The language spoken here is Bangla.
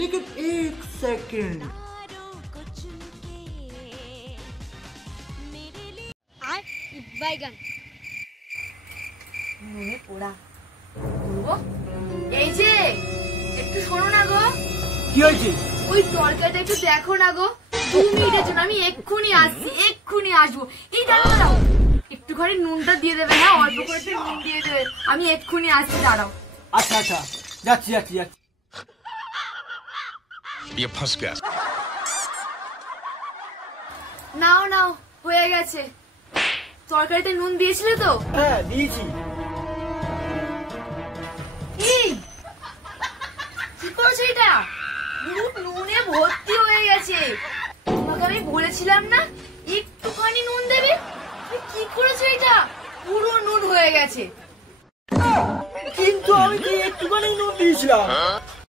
लेकिन एक सेकंड। बैगन নুনে পোড়া। ও এই যে একটু শোনো না গো। কি হয়েছে? ওই তরকারিটা একটু দেখো না গো। 2 মিনিটের জন্য আমি এক্ষুনি আসবো। এই দাঁড়াও, একটুখানি নুনটা দিয়ে দেবে। হ্যাঁ, অল্প করে একটু নুন দিয়ে দেবে। আমি এক্ষুনি আসছি, দাঁড়াও। আচ্ছা আচ্ছা, যাচ্ছি যাচ্ছি যাচ্ছি। নাও নাও, হয়ে গেছে। তরকারিতে নুন দিয়েছিলে তো? হ্যাঁ দিয়েছি। এই কি করছো এটা? নুনে ভর্তি হয়ে গেছে। তোমাকে আমি বলেছিলাম না একটুখানি নুন দেবে? কি করেছো এটা? পুরো নুন হয়ে গেছে। কিন্তু আমি তো একটুখানি নুন দিয়েছিলাম।